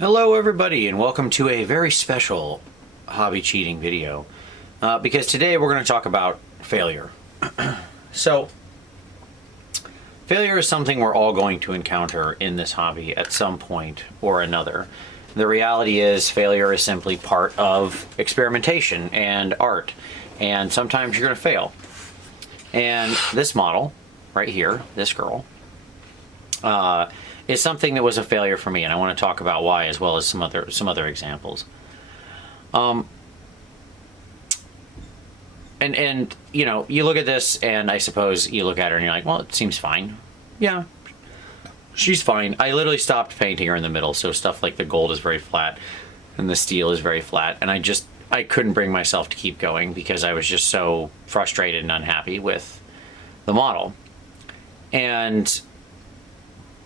Hello everybody, and welcome to a very special hobby cheating video, because today we're going to talk about failure. So, failure is something we're all going to encounter in this hobby at some point or another. The reality is failure is simply part of experimentation and art, and sometimes you're going to fail. And this model right here, this girl, is something that was a failure for me, and I want to talk about why, as well as some other examples. And you know, you look at this, and I suppose you look at her and you're like, well, it seems fine. Yeah, she's fine. I literally stopped painting her in the middle, so stuff like the gold is very flat and the steel is very flat, and I couldn't bring myself to keep going because I was just so frustrated and unhappy with the model. And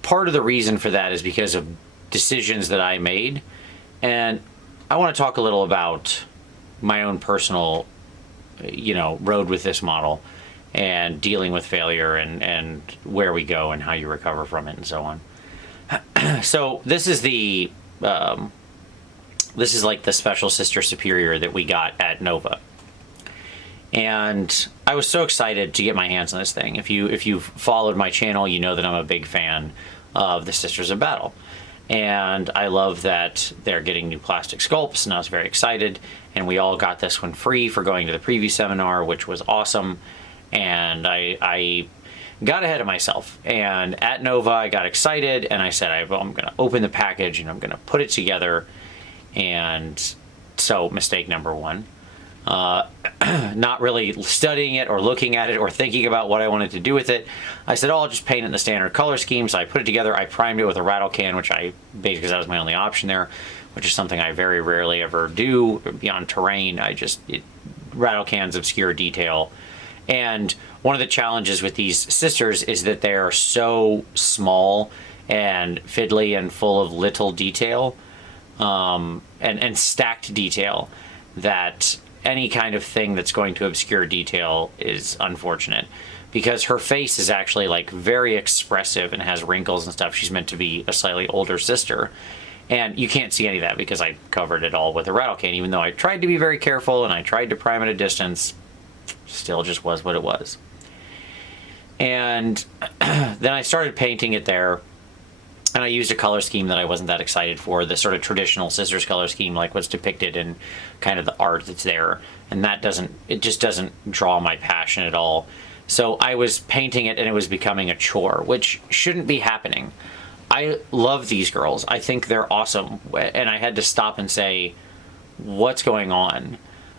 part of the reason for that is because of decisions that I made, and I want to talk a little about my own personal, road with this model and dealing with failure and where we go and how you recover from it and so on. So this is like the Special Sister Superior that we got at Nova. And I was so excited to get my hands on this thing. If you've followed my channel, you know that I'm a big fan of the Sisters of Battle. And I love that they're getting new plastic sculpts, and I was very excited. And we all got this one free for going to the preview seminar, which was awesome. And I got ahead of myself. And at Nova, I got excited, and I said, I'm going to open the package, and I'm going to put it together. And so, mistake number one. Not really studying it or looking at it or thinking about what I wanted to do with it. I said, I'll just paint it in the standard color scheme. So I put it together. I primed it with a rattle can, which basically, because that was my only option there, which is something I very rarely ever do beyond terrain. Rattle cans obscure detail. And one of the challenges with these sisters is that they're so small and fiddly and full of little detail, and stacked detail, that any kind of thing that's going to obscure detail is unfortunate, because her face is actually like very expressive and has wrinkles and stuff. She's meant to be a slightly older sister, and you can't see any of that because I covered it all with a rattle can. Even though I tried to be very careful and I tried to prime at a distance, still just was what it was. And then I started painting it there, and I used a color scheme that I wasn't that excited for, the sort of traditional Sisters color scheme, like what's depicted in kind of the art that's there. And it just doesn't draw my passion at all. So I was painting it, and it was becoming a chore, which shouldn't be happening. I love these girls. I think they're awesome. And I had to stop and say, what's going on?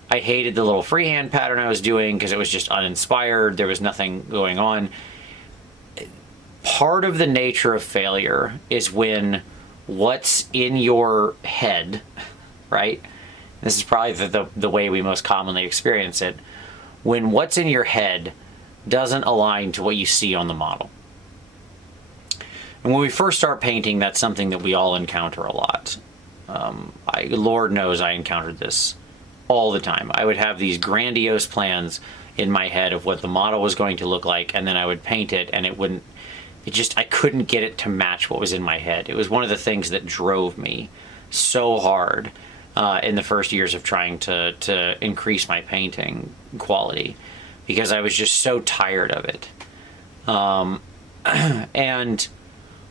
I hated the little freehand pattern I was doing because it was just uninspired. There was nothing going on. Part of the nature of failure is when what's in your head, right? This is probably the way we most commonly experience it. When what's in your head doesn't align to what you see on the model. And when we first start painting, that's something that we all encounter a lot. Lord knows I encountered this all the time. I would have these grandiose plans in my head of what the model was going to look like, and then I would paint it, and I couldn't get it to match what was in my head. It was one of the things that drove me so hard in the first years of trying to increase my painting quality, because I was just so tired of it. And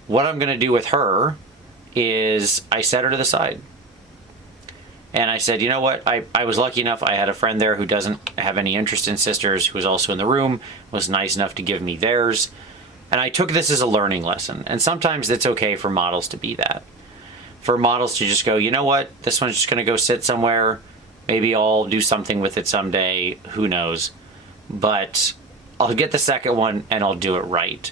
what I'm going to do with her is I set her to the side. And I said, you know what, I was lucky enough, I had a friend there who doesn't have any interest in Sisters, who was also in the room, was nice enough to give me theirs. And I took this as a learning lesson. And sometimes it's okay for models to be that. For models to just go, you know what, this one's just going to go sit somewhere. Maybe I'll do something with it someday. Who knows? But I'll get the second one and I'll do it right.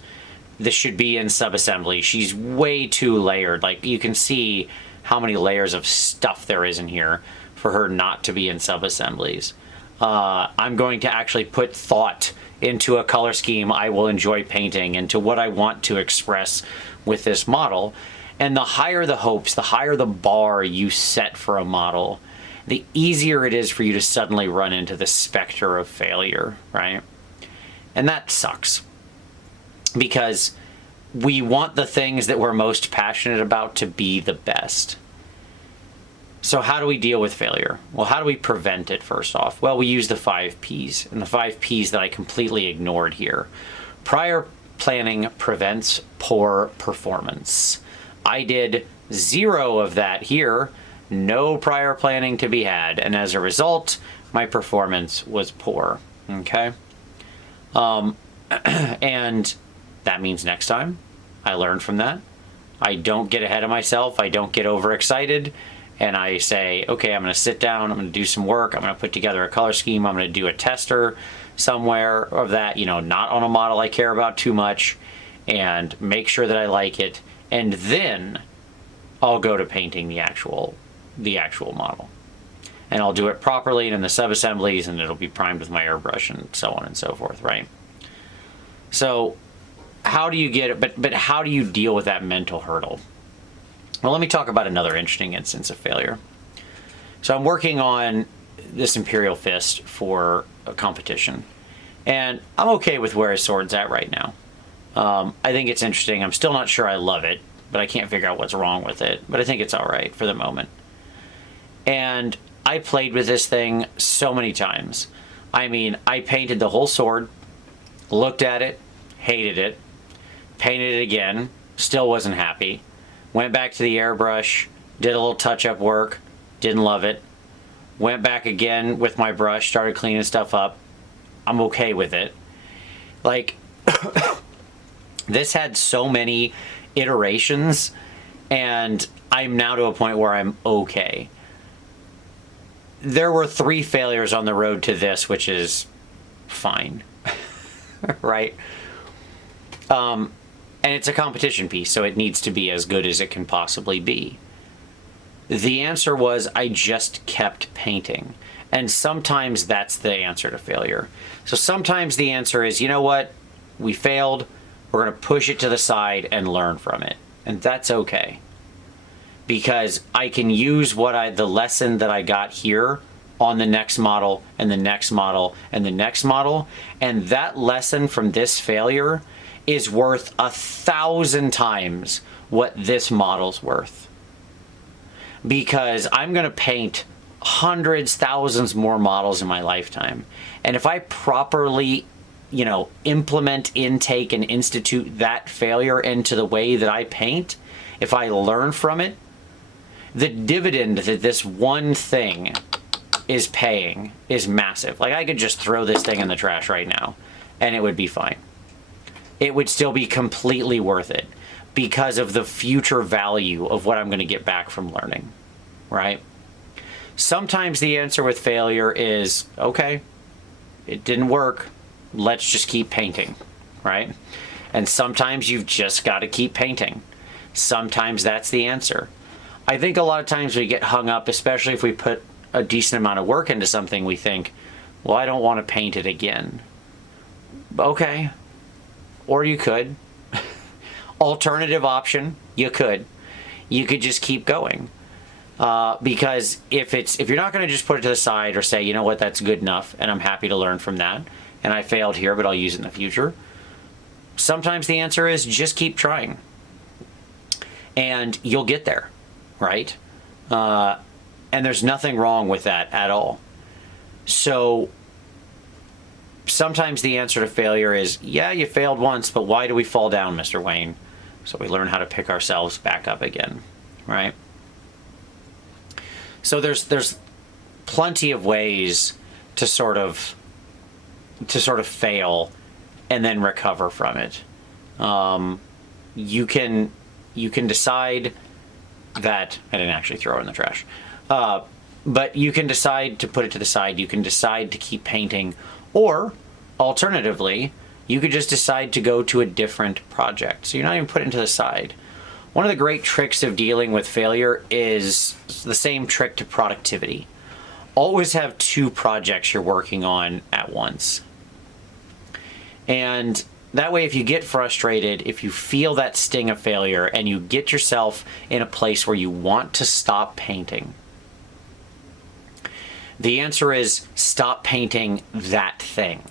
This should be in sub-assembly. She's way too layered. Like, you can see how many layers of stuff there is in here for her not to be in sub-assemblies. I'm going to actually put thought into a color scheme I will enjoy painting, into what I want to express with this model. And the higher the hopes, the higher the bar you set for a model, the easier it is for you to suddenly run into the specter of failure, right? And that sucks. Because we want the things that we're most passionate about to be the best. So how do we deal with failure? Well, how do we prevent it first off? Well, we use the 5 Ps, and the 5 Ps that I completely ignored here. Prior planning prevents poor performance. I did 0 of that here, no prior planning to be had, and as a result, my performance was poor, okay? And that means next time, I learn from that. I don't get ahead of myself, I don't get overexcited, and I say, okay, I'm gonna sit down, I'm gonna do some work, I'm gonna put together a color scheme, I'm gonna do a tester somewhere of that, not on a model I care about too much, and make sure that I like it, and then I'll go to painting the actual model. And I'll do it properly and in the sub-assemblies, and it'll be primed with my airbrush and so on and so forth, right? So how do you get it, but how do you deal with that mental hurdle? Well, let me talk about another interesting instance of failure. So I'm working on this Imperial Fist for a competition, and I'm okay with where his sword's at right now. I think it's interesting. I'm still not sure I love it, but I can't figure out what's wrong with it, but I think it's all right for the moment. And I played with this thing so many times. I mean, I painted the whole sword, looked at it, hated it, painted it again, still wasn't happy, went back to the airbrush, did a little touch-up work, didn't love it, went back again with my brush, started cleaning stuff up. I'm okay with it. Like, this had so many iterations, and I'm now to a point where I'm okay. There were 3 failures on the road to this, which is fine, right? And it's a competition piece, so it needs to be as good as it can possibly be. The answer was I just kept painting. And sometimes that's the answer to failure. So sometimes the answer is, you know what? We failed. We're going to push it to the side and learn from it. And that's okay. Because I can use the lesson that I got here on the next model and the next model and the next model. And that lesson from this failure is worth 1,000 times what this model's worth. Because I'm going to paint hundreds, thousands more models in my lifetime. And if I properly, implement, intake, and institute that failure into the way that I paint, if I learn from it, the dividend that this one thing is paying is massive. Like, I could just throw this thing in the trash right now and it would be fine. It would still be completely worth it because of the future value of what I'm going to get back from learning, right? Sometimes the answer with failure is, okay, it didn't work. Let's just keep painting, right? And sometimes you've just got to keep painting. Sometimes that's the answer. I think a lot of times we get hung up, especially if we put a decent amount of work into something, we think, well, I don't want to paint it again. Okay. Or you could. Alternative option, you could. You could just keep going. Because if you're not going to just put it to the side or say, you know what, that's good enough, and I'm happy to learn from that, and I failed here, but I'll use it in the future. Sometimes the answer is just keep trying. And you'll get there, right? And there's nothing wrong with that at all. So sometimes the answer to failure is, yeah, you failed once, but why do we fall down, Mr. Wayne? So we learn how to pick ourselves back up again, right? So there's plenty of ways to sort of fail and then recover from it. You can decide that I didn't actually throw it in the trash, but you can decide to put it to the side. You can decide to keep painting, or alternatively, you could just decide to go to a different project. So you're not even putting it to the side. One of the great tricks of dealing with failure is the same trick to productivity. Always have 2 projects you're working on at once. And that way, if you get frustrated, if you feel that sting of failure and you get yourself in a place where you want to stop painting, the answer is stop painting that thing.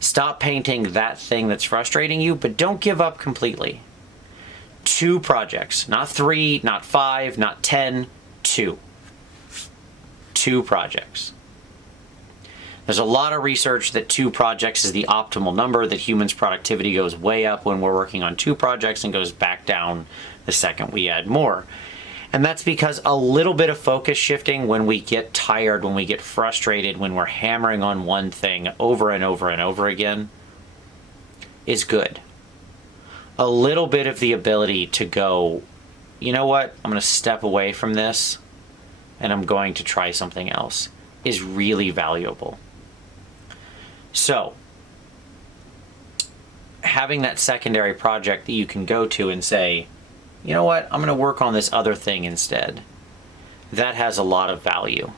Stop painting that thing that's frustrating you, but don't give up completely. 2 projects, not 3, not 5, not 10, 2. 2 projects. There's a lot of research that 2 projects is the optimal number, that humans' productivity goes way up when we're working on 2 projects and goes back down the second we add more. And that's because a little bit of focus shifting when we get tired, when we get frustrated, when we're hammering on one thing over and over and over again is good. A little bit of the ability to go, you know what, I'm going to step away from this and I'm going to try something else is really valuable. So, having that secondary project that you can go to and say, you know what, I'm going to work on this other thing instead. That has a lot of value.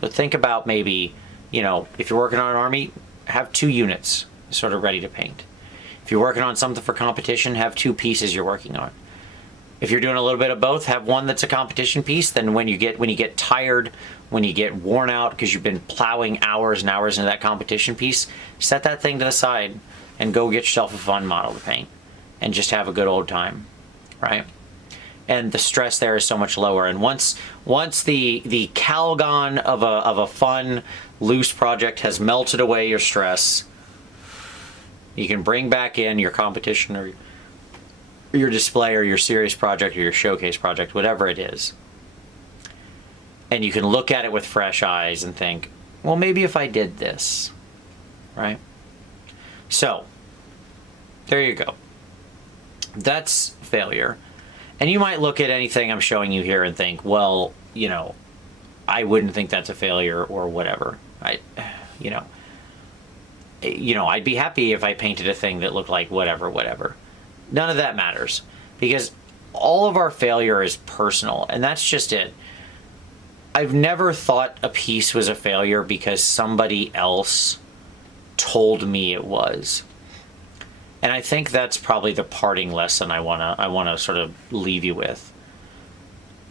So think about maybe, if you're working on an army, have 2 units sort of ready to paint. If you're working on something for competition, have 2 pieces you're working on. If you're doing a little bit of both, have one that's a competition piece. Then when you get tired, when you get worn out because you've been plowing hours and hours into that competition piece, set that thing to the side and go get yourself a fun model to paint and just have a good old time, right? And the stress there is so much lower. And once the Calgon of a fun, loose project has melted away your stress, you can bring back in your competition or your display or your serious project or your showcase project, whatever it is. And you can look at it with fresh eyes and think, well, maybe if I did this, right? So, there you go. That's failure. And you might look at anything I'm showing you here and think, well, I wouldn't think that's a failure or whatever. I'd be happy if I painted a thing that looked like whatever. None of that matters because all of our failure is personal, and that's just it. I've never thought a piece was a failure because somebody else told me it was. And I think that's probably the parting lesson I wanna sort of leave you with.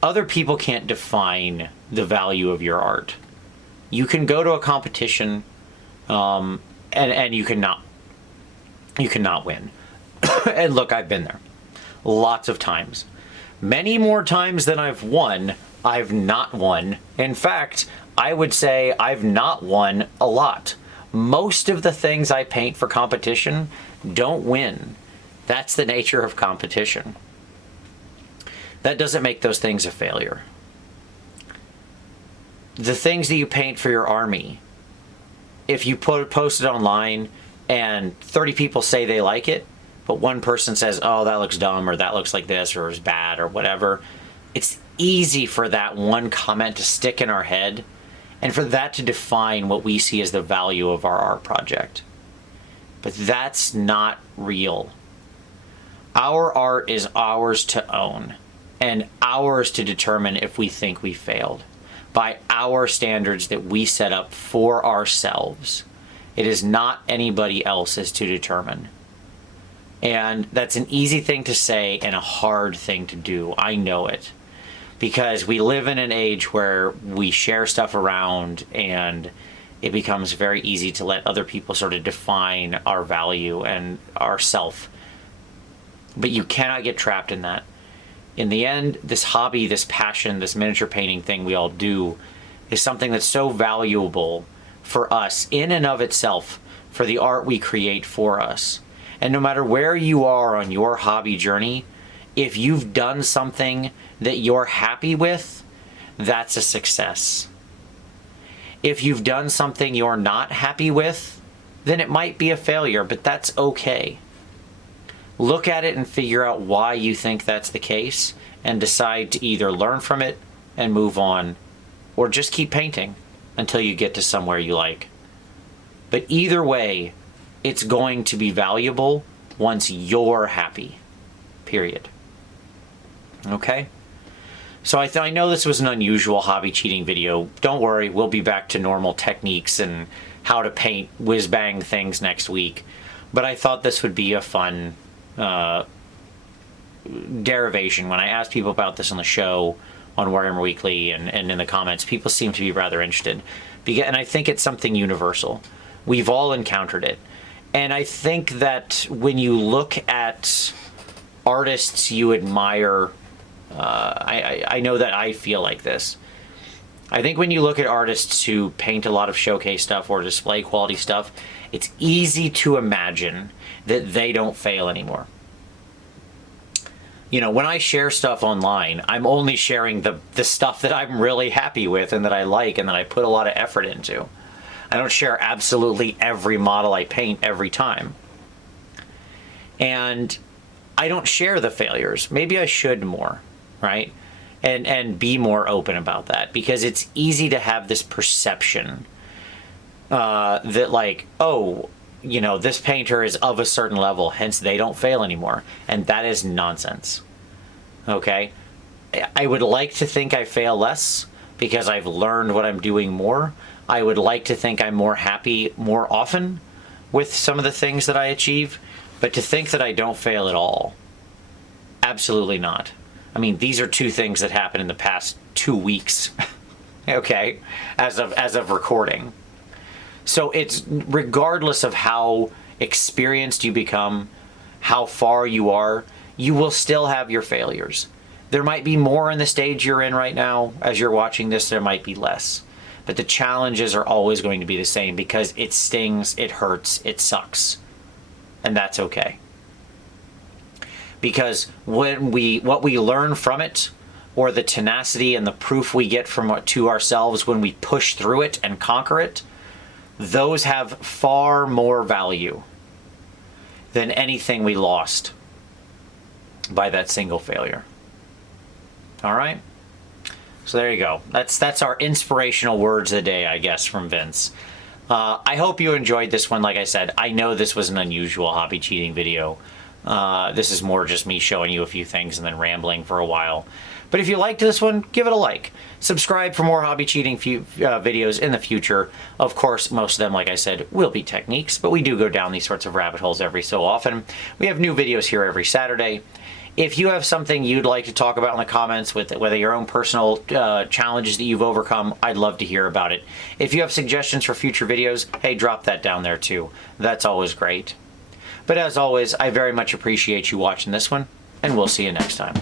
Other people can't define the value of your art. You can go to a competition, and you cannot win. And look, I've been there lots of times. Many more times than I've won, I've not won. In fact, I would say I've not won a lot. Most of the things I paint for competition don't win. That's the nature of competition. That doesn't make those things a failure. The things that you paint for your army, if you post it online and 30 people say they like it, but one person says, oh, that looks dumb, or that looks like this, or is bad, or whatever, it's easy for that one comment to stick in our head and for that to define what we see as the value of our art project. But that's not real. Our art is ours to own and ours to determine if we think we failed by our standards that we set up for ourselves. It is not anybody else's to determine. And that's an easy thing to say and a hard thing to do. I know it. Because we live in an age where we share stuff around and it becomes very easy to let other people sort of define our value and our self. But you cannot get trapped in that. In the end, this hobby, this passion, this miniature painting thing we all do is something that's so valuable for us in and of itself, for the art we create for us. And no matter where you are on your hobby journey, if you've done something that you're happy with, that's a success. If you've done something you're not happy with, then it might be a failure, but that's okay. Look at it and figure out why you think that's the case and decide to either learn from it and move on, or just keep painting until you get to somewhere you like. But either way, it's going to be valuable once you're happy, period. Okay? So I know this was an unusual hobby cheating video. Don't worry, we'll be back to normal techniques and how to paint whiz-bang things next week. But I thought this would be a fun derivation. When I asked people about this on the show, on Warhammer Weekly, and in the comments, people seem to be rather interested. And I think it's something universal. We've all encountered it. And I think that when you look at artists you admire, I know that I feel like this. I think when you look at artists who paint a lot of showcase stuff or display quality stuff, it's easy to imagine that they don't fail anymore. You know, when I share stuff online, I'm only sharing the stuff that I'm really happy with and that I like and that I put a lot of effort into. I don't share absolutely every model I paint every time. And I don't share the failures. Maybe I should more, right? And be more open about that, because it's easy to have this perception that like, oh, you know, this painter is of a certain level, hence they don't fail anymore. And that is nonsense. Okay? I would like to think I fail less because I've learned what I'm doing more. I would like to think I'm more happy more often with some of the things that I achieve, but to think that I don't fail at all, absolutely not. I mean, these are two things that happened in the past 2 weeks, okay, as of recording. So it's regardless of how experienced you become, how far you are, you will still have your failures. There might be more in the stage you're in right now. As you're watching this, there might be less. But the challenges are always going to be the same because it stings, it hurts, it sucks. And that's okay. Because what we learn from it, or the tenacity and the proof we get from it to ourselves when we push through it and conquer it, those have far more value than anything we lost by that single failure. All right? So there you go. That's our inspirational words of the day, I guess, from Vince. I hope you enjoyed this one. Like I said, I know this was an unusual hobby cheating video. This is more just me showing you a few things and then rambling for a while. But if you liked this one, give it a like. Subscribe for more hobby cheating videos in the future. Of course, most of them, like I said, will be techniques, but we do go down these sorts of rabbit holes every so often. We have new videos here every Saturday. If you have something you'd like to talk about in the comments, with whether your own personal challenges that you've overcome, I'd love to hear about it. If you have suggestions for future videos, hey, drop that down there too. That's always great. But as always, I very much appreciate you watching this one, and we'll see you next time.